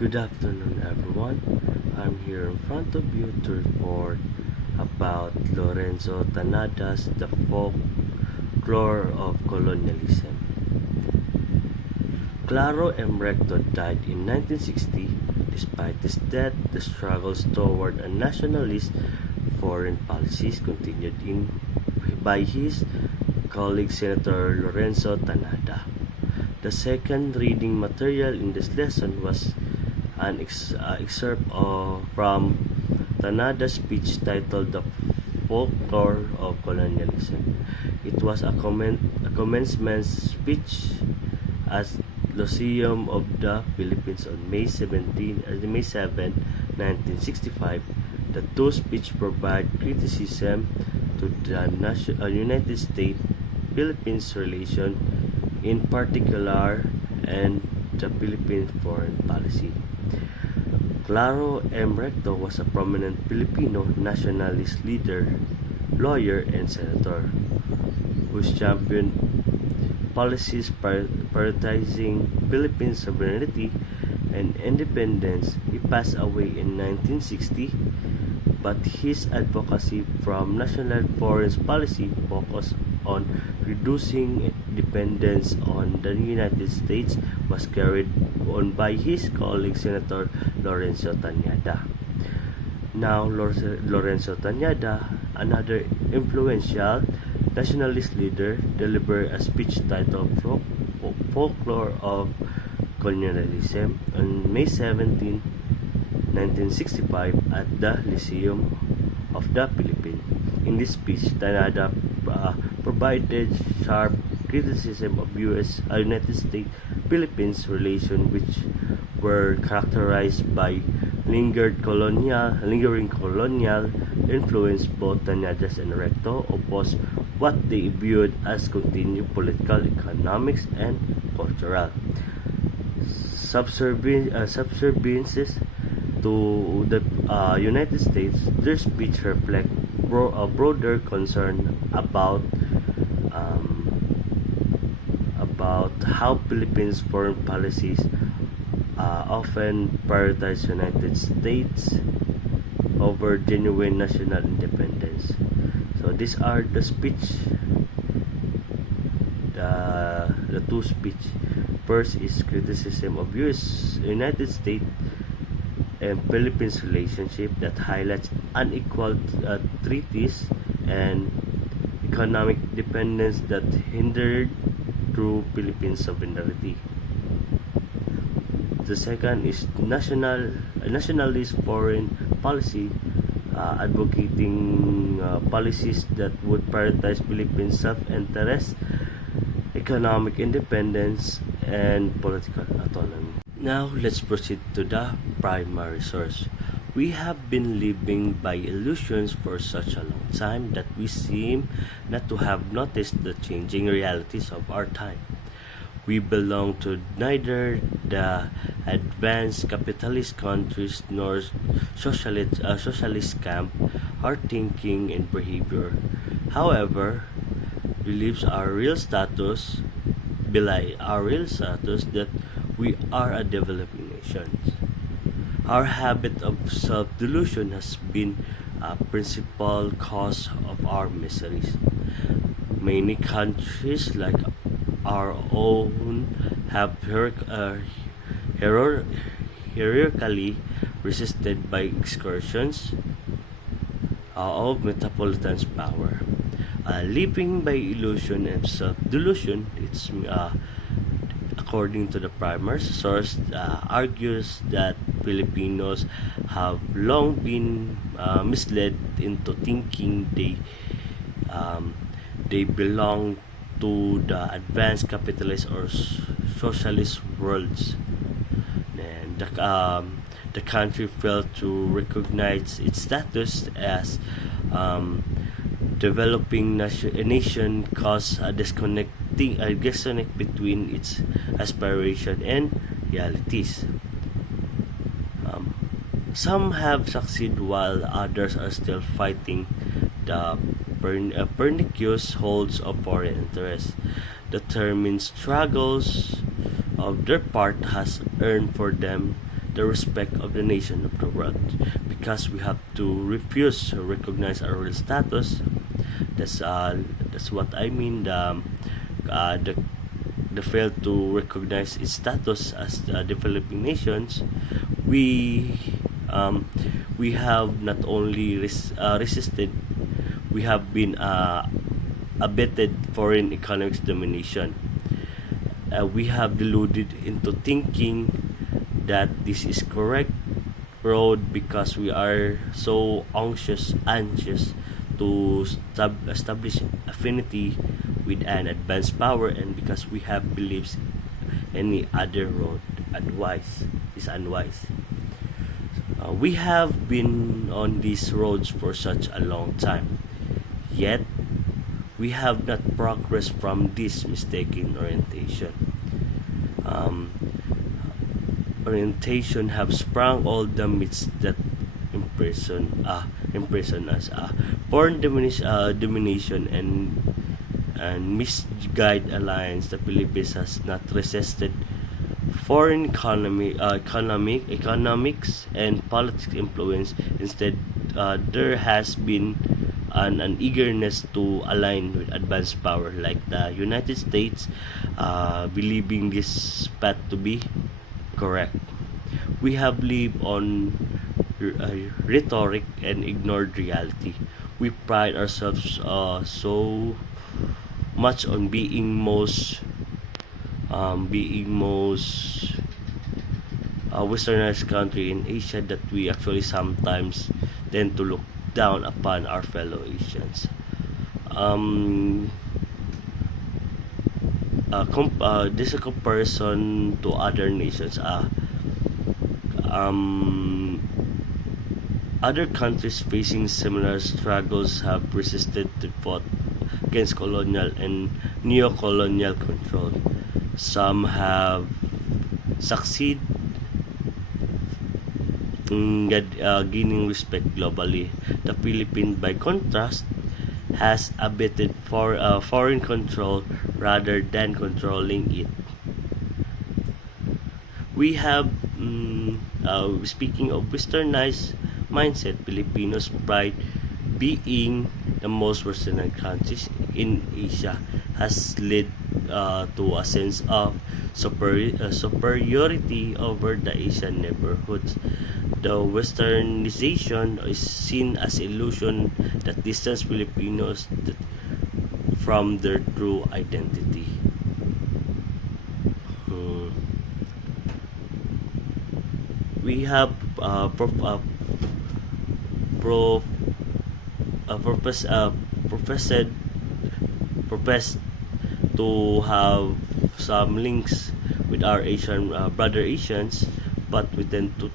Good afternoon, everyone. I'm here in front of you to report about Lorenzo Tanada's The Folklore of Colonialism. Claro M. Recto died in 1960. Despite his death, the struggles toward a nationalist foreign policies continued by his colleague Senator Lorenzo Tanada. The second reading material in this lesson was an excerpt from Tanada's speech titled The Folklore of Colonialism. It was a commencement speech at Lyceum of the Philippines on May 7, 1965. The two speeches provide criticism to the United States-Philippines relation in particular and the Philippine foreign policy. Claro M. Recto was a prominent Filipino nationalist leader, lawyer, and senator whose championed policies prioritizing Philippine sovereignty and independence. He passed away in 1960, but his advocacy from national foreign policy focused on reducing dependence on the United States was carried on by his colleague Senator Lorenzo Tanada. Now, Lorenzo Tanada, another influential nationalist leader, delivered a speech titled Folklore of Colonialism on May 17, 1965 at the Lyceum of the Philippines. In this speech, Tanada provided sharp criticism of United States-Philippines relations, which were characterized by lingering colonial influence. Both Tanada and Recto opposed what they viewed as continued political, economics, and cultural subserviences to the United States. Their speech reflect a broader concern about how Philippines foreign policies often prioritize United States over genuine national independence. So these are the speech, the two speech. First is criticism of United States and Philippines relationship that highlights unequal treaties and economic dependence that hindered true Philippine sovereignty. The second is nationalist foreign policy, advocating policies that would prioritize Philippines self-interest, economic independence, and political autonomy. Now, let's proceed to the primary source. We have been living by illusions for such a long time that we seem not to have noticed the changing realities of our time. We belong to neither the advanced capitalist countries nor socialist camp. Our thinking and behavior, however, believes our real status that we are a developing nation. Our habit of self-delusion has been a principal cause of our miseries. Many countries like our own have heroically resisted by excursions of metropolitan power. Living by illusion and self-delusion, it's according to the primary source, argues that Filipinos have long been misled into thinking they belong to the advanced capitalist or socialist worlds, and the country failed to recognize its status as developing nation, caused a disconnect between its aspiration and realities. Some have succeeded while others are still fighting the pernicious holds of foreign interests. Determined struggles of their part has earned for them the respect of the nation of the world, because we have to refuse to recognize our real status. That's what I mean. The fail to recognize its status as developing nations. We we have not only resisted, we have been abetted foreign economics domination. We have deluded into thinking that this is correct road because we are so anxious to establish affinity with an advanced power, and because we have beliefs any other road is unwise. We have been on these roads for such a long time, yet we have not progressed from this mistaken orientation. Orientation have sprung all the myths that imprison us. Foreign domination and misguided alliance. The Philippines has not resisted foreign economics and politics influence. Instead, there has been an eagerness to align with advanced power like the United States, believing this path to be correct. We have lived on rhetoric and ignored reality. We pride ourselves so much on being most westernized country in Asia that we actually sometimes tend to look down upon our fellow Asians. This a comparison to other nations. Other countries facing similar struggles have resisted to fought against colonial and neo-colonial control. Some have succeeded in gaining respect globally. The Philippines, by contrast, has abetted for foreign control rather than controlling it. We have, speaking of westernized mindset, Filipinos pride being the most westernized countries in Asia has led to a sense of superiority over the Asian neighborhoods. The westernization is seen as illusion that distance Filipinos from their true identity. We have professed to have some links with our Asian brother Asians, but we tend to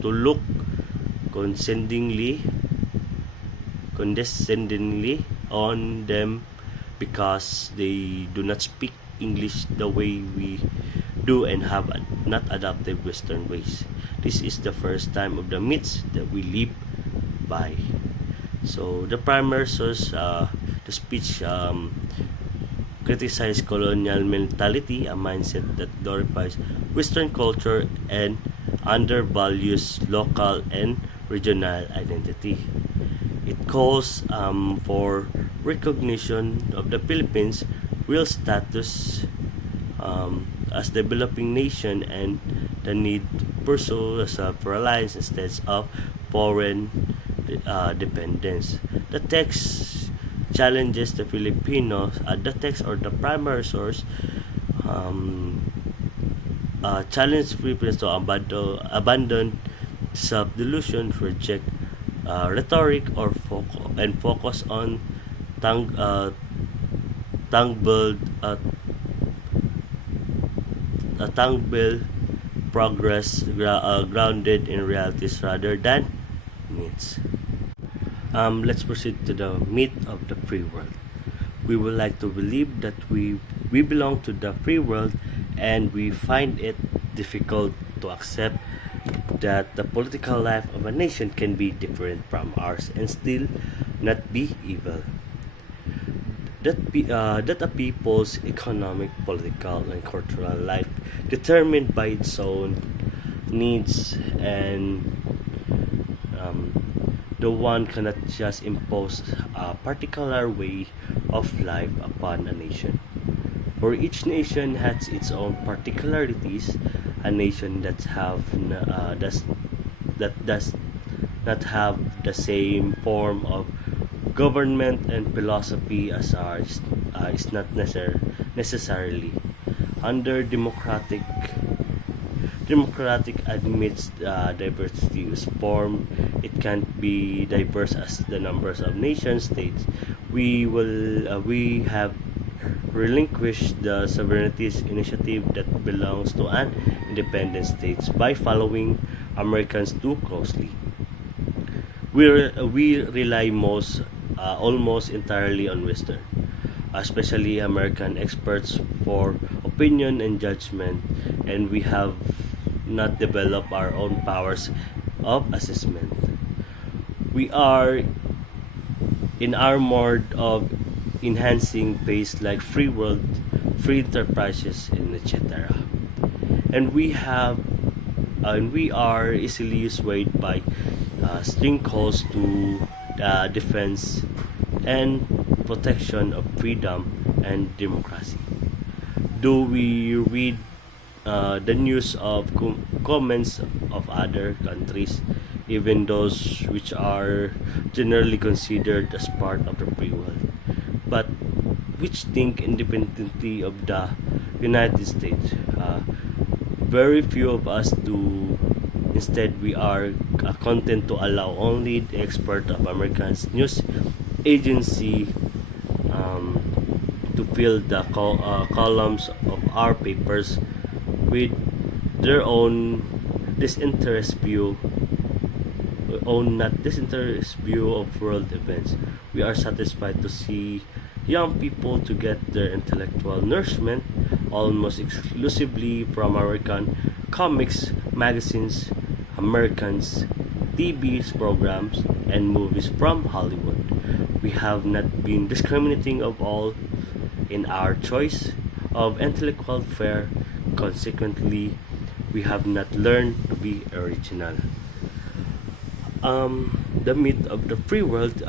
look condescendingly on them because they do not speak English the way we do and have not adopted Western ways. This is the first time of the myths that we live by. So the primary source, the speech criticized colonial mentality, a mindset that glorifies Western culture and undervalues local and regional identity. It calls for recognition of the Philippines' real status as developing nation and the need to pursue self-reliance instead of foreign dependence. The text challenges the Filipinos. The text or the primary source challenge Filipinos to abandon self-delusion, reject rhetoric, or focus on tongue-build progress grounded in realities rather than myths. Let's proceed to the myth of the free world. We would like to believe that we belong to the free world, and we find it difficult to accept that the political life of a nation can be different from ours and still not be evil. That a people's economic, political, and cultural life determined by its own needs, and um, the one cannot just impose a particular way of life upon a nation. For each nation has its own particularities. A nation that does not have the same form of government and philosophy as ours is not necessarily under democratic admits diversity is form. It can't be diverse as the numbers of nation states. We have relinquished the sovereignties initiative that belongs to an independent states by following Americans too closely. We rely almost entirely on Western, especially American experts for opinion and judgment, and we have not developed our own powers of assessment. We are in our mode of enhancing pace like free world, free enterprises, and etc. And we are easily swayed by string calls to the defense and protection of freedom and democracy. Do we read the news of comments of other countries, even those which are generally considered as part of the free world, but which think independently of the United States? Very few of us do. Instead, we are content to allow only the expert of American's news agency to fill the columns of our papers with their own disinterest view not disinterest view of world events. We are satisfied to see young people to get their intellectual nourishment almost exclusively from American comics, magazines, Americans, TV programs, and movies from Hollywood. We have not been discriminating of all in our choice of intellectual fare. Consequently, we have not learned to be original. The myth of the free world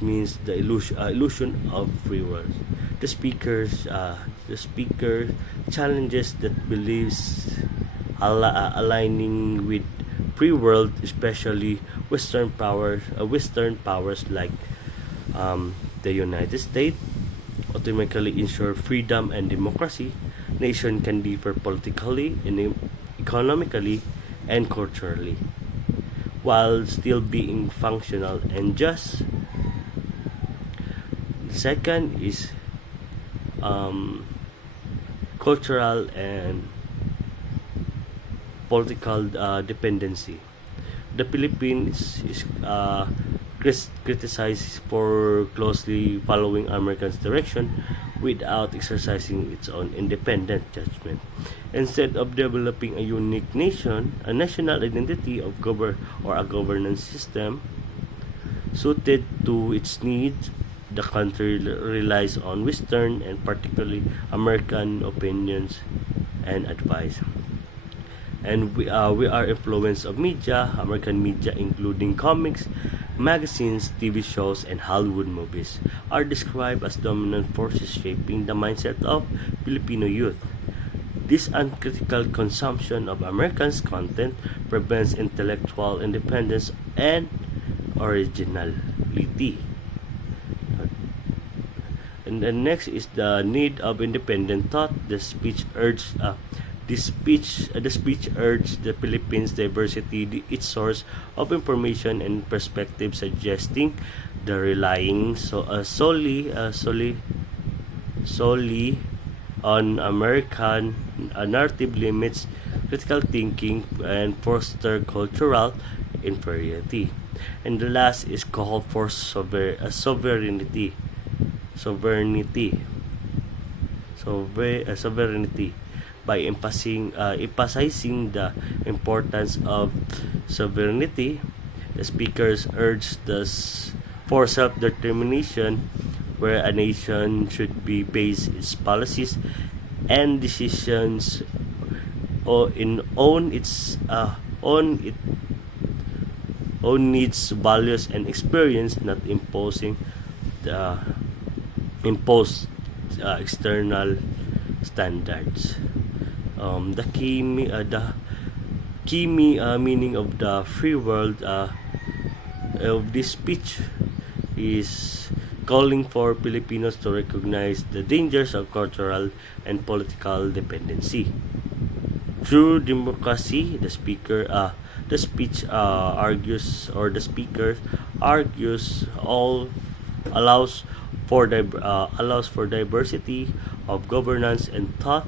means the illusion of free world. The speaker challenges that beliefs aligning with free world, especially Western powers like the United States, automatically ensure freedom and democracy. Nation can differ politically, economically, and culturally, while still being functional and just. The second is cultural and political dependency. The Philippines is criticized for closely following Americans' direction without exercising its own independent judgment. Instead of developing a unique a national identity or a governance system suited to its needs, the country relies on Western and particularly American opinions and advice. And we are influenced of media, American media, including comics, magazines, TV shows, and Hollywood movies, are described as dominant forces shaping the mindset of Filipino youth. This uncritical consumption of Americans' content prevents intellectual independence and originality. And the next is the need of independent thought. The speech urged the Philippines diversity its source of information and perspective, suggesting the relying solely on American narrative limits critical thinking and foster cultural inferiority. And the last is called for sovereignty. Sovereignty by emphasizing the importance of sovereignty. The speakers urged for self-determination, where a nation should be based its policies and decisions in own its on its own needs, values, and experience, not imposing the imposed external standards. The key meaning of the free world of this speech is calling for Filipinos to recognize the dangers of cultural and political dependency. Through democracy, the speaker argues allows for diversity of governance and thought,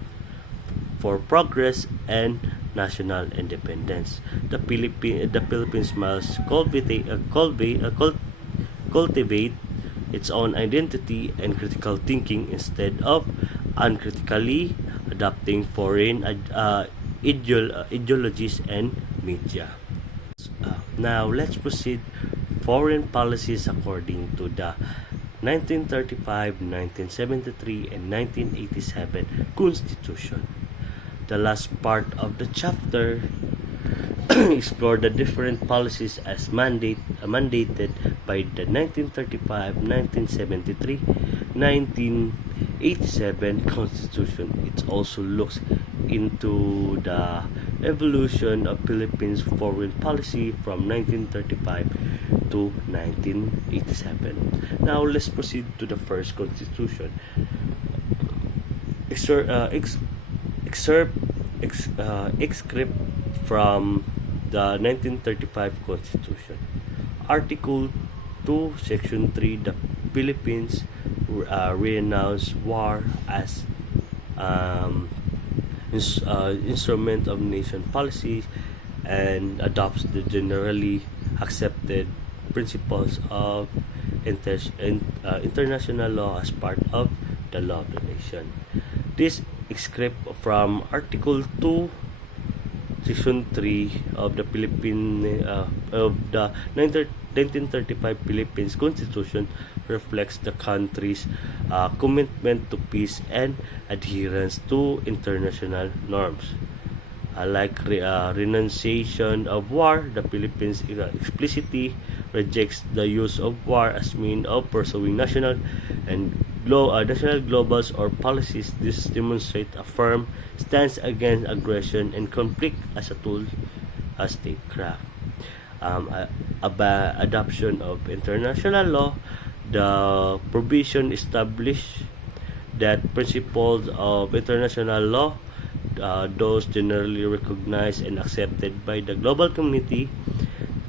for progress and national independence. The Philippines must cultivate its own identity and critical thinking instead of uncritically adopting foreign ideologies and media. Now let's proceed. Foreign policies according to the 1935, 1973, and 1987 Constitution. The last part of the chapter explore the different policies as mandated by the 1935, 1973, 1987 Constitution. It also looks into the evolution of Philippines foreign policy from 1935 to 1987. Now let's proceed to the first Constitution. Excerpt from the 1935 Constitution. Article 2, Section 3, the Philippines renounce war as instrument of nation policy and adopts the generally accepted principles of international law as part of the law of the nation. This excerpt from Article 2, Section 3 of the 1935 Philippines Constitution reflects the country's commitment to peace and adherence to international norms. Like renunciation of war, the Philippines explicitly rejects the use of war as means of pursuing national globals or policies. This demonstrates a firm stance against aggression and conflict as a tool of statecraft. Adoption of international law, the provision established that principles of international law, those generally recognized and accepted by the global community,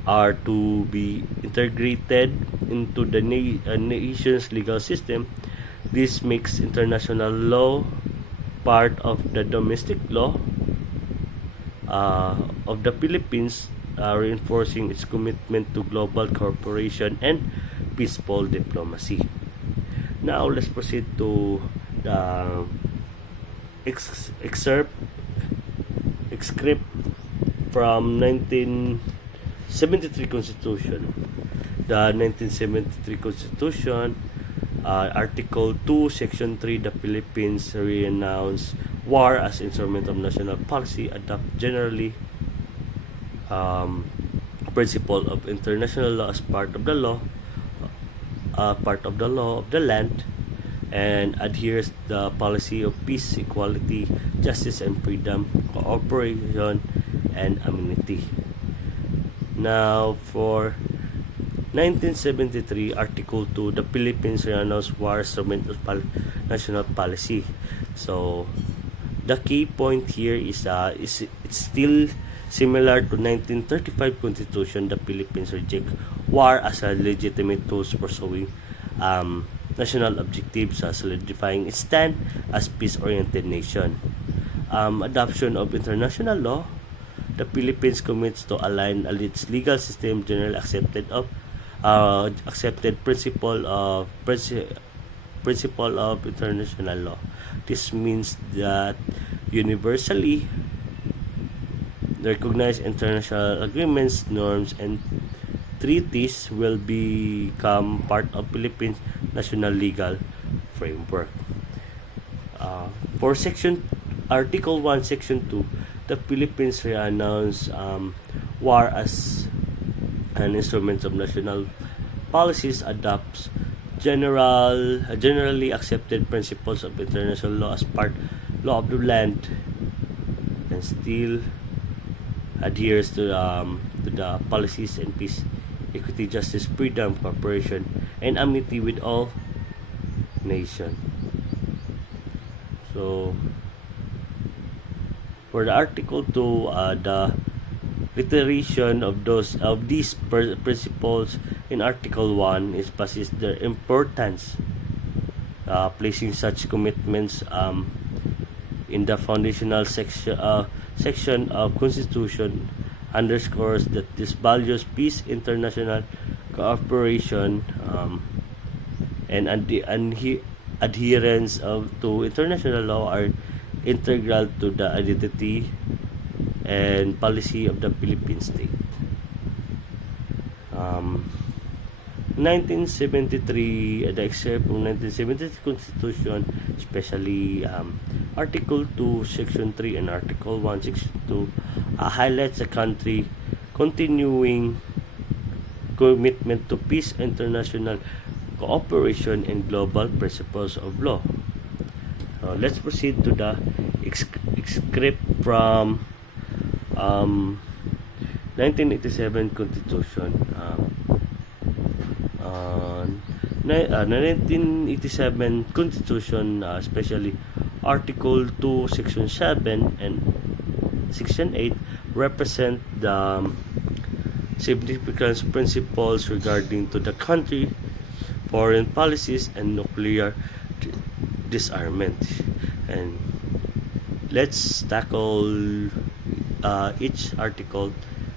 are to be integrated into the nation's legal system. This makes international law part of the domestic law of the Philippines, reinforcing its commitment to global cooperation and peaceful diplomacy. Now let's proceed to the excerpt from 1973 Constitution. The 1973 Constitution, Article 2, Section 3, the Philippines renounce war as instrument of national policy, adopt generally principle of international law as part of the law of the land, and adheres the policy of peace, equality, justice and freedom, cooperation and amity. Now for 1973 Article 2, the Philippines renounce war as instrument of national policy. So the key point here is it's still similar to 1935 Constitution. The Philippines reject war as a legitimate tool pursuing national objectives, solidifying its stand as peace-oriented nation. Adoption of international law, the Philippines commits to align its legal system generally accepted principle of international law. This means that universally recognized international agreements, norms, and treaties will become part of Philippines' national legal framework. For Article 1, Section 2, the Philippines renounce war as an instrument of national policies, adopts generally accepted principles of international law as part law of the land, and still adheres to the policies and peace, equity, justice, freedom, cooperation, and amity with all nations. So, for the Article 2, the reiteration of these principles in Article 1 is basis their importance, placing such commitments in the foundational section of Constitution underscores that these values, peace, international cooperation, and adherence to international law are integral to the identity and policy of the Philippine state. 1973, the excerpt from 1973 Constitution, especially Article 2, Section 3, and Article 1, Section 2, highlights the country continuing commitment to peace, international cooperation, and global principles of law. Let's proceed to the excerpt from 1987 Constitution. 1987 Constitution, especially Article 2, Section 7 and Section 8, represent the significant principles regarding to the country, foreign policies, and nuclear disarmament. And let's tackle each article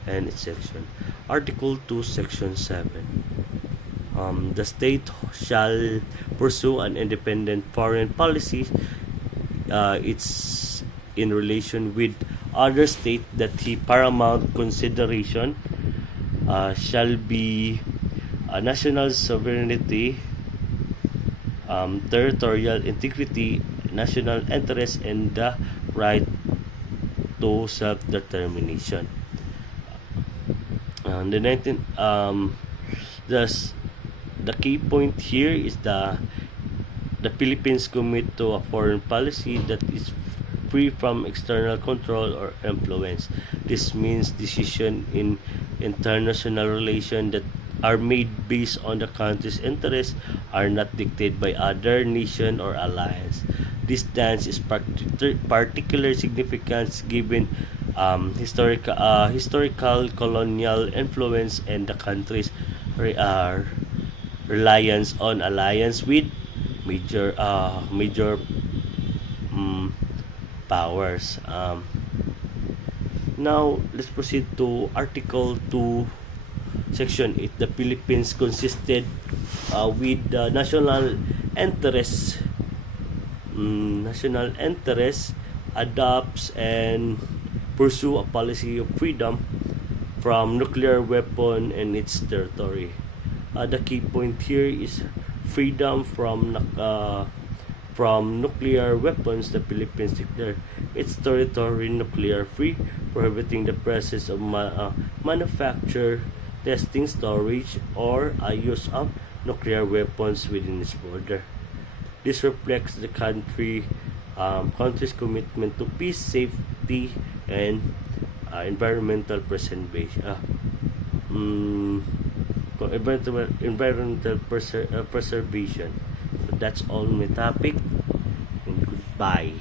and its section. Article 2, Section 7. The state shall pursue an independent foreign policy. It's in relation with other state that the paramount consideration shall be national sovereignty, territorial integrity, national interest, and the right to self-determination. The key point here is the Philippines commit to a foreign policy that is free from external control or influence. This means decisions in international relations that are made based on the country's interests are not dictated by other nation or alliance. This stance is particular significance given historical colonial influence and the country's reliance on alliance with major powers. Now let's proceed to Article 2, Section 8. The Philippines consisted with the national interest adopts and pursue a policy of freedom from nuclear weapon in its territory. The key point here is freedom from nuclear weapons. The Philippines declared its territory nuclear free, prohibiting the presence of manufacture, testing, storage, or use of nuclear weapons within its border. This reflects the country's commitment to peace, safety, and environmental preservation. So that's all my topic, and goodbye.